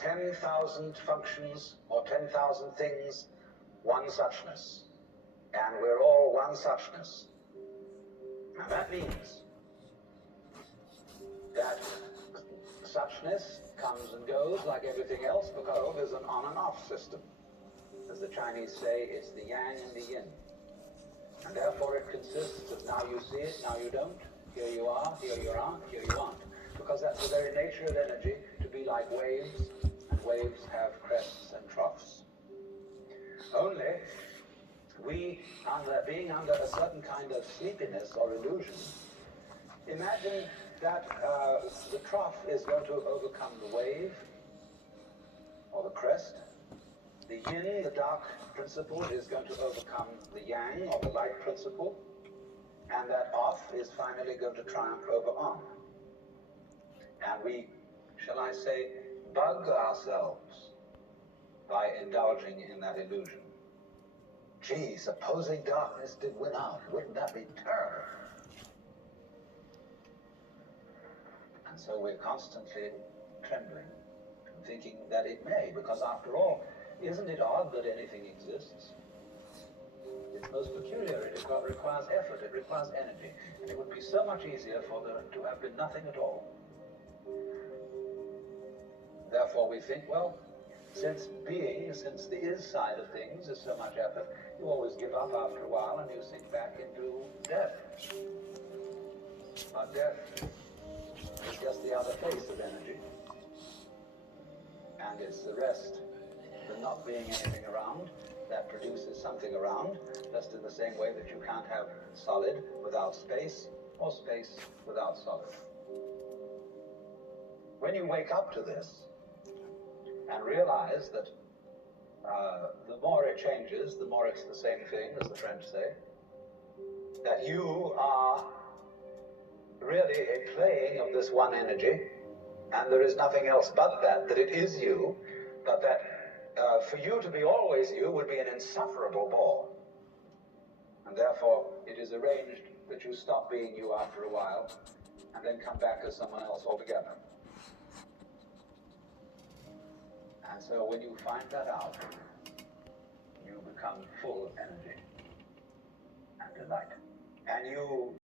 10,000 functions or 10,000 things, one suchness. And we're all one suchness. Now that means that suchness comes and goes like everything else because there's an on and off system. As the Chinese say, it's the yang and the yin. And therefore it consists of now you see it, now you don't, here you are, here you aren't, here you aren't. Because that's the very nature of energy, to be like waves, and waves have crests and troughs. Only, we, being under a certain kind of sleepiness or illusion, imagine that the trough is going to overcome the wave, or the crest. The yin, the dark principle, is going to overcome the yang, or the light principle. And that off is finally going to triumph over on. And we, shall I say, bug ourselves by indulging in that illusion. Gee, supposing darkness did win out, wouldn't that be terrible? And so we're constantly trembling and thinking that it may, because after all, isn't it odd that anything exists? It's most peculiar. It requires effort, it requires energy, and it would be so much easier for there to have been nothing at all. Therefore we think, well, since the is side of things is so much effort, you always give up after a while and you sink back into death. But death is just the other face of energy. And it's the rest, the not being anything around, that produces something around, just in the same way that you can't have solid without space, or space without solid. When you wake up to this, and realize that the more it changes, the more it's the same thing, as the French say, that you are really a playing of this one energy, and there is nothing else but that it is you, but that for you to be always you would be an insufferable bore. And therefore, it is arranged that you stop being you after a while, and then come back as someone else altogether. And so when you find that out, you become full of energy and delight. And you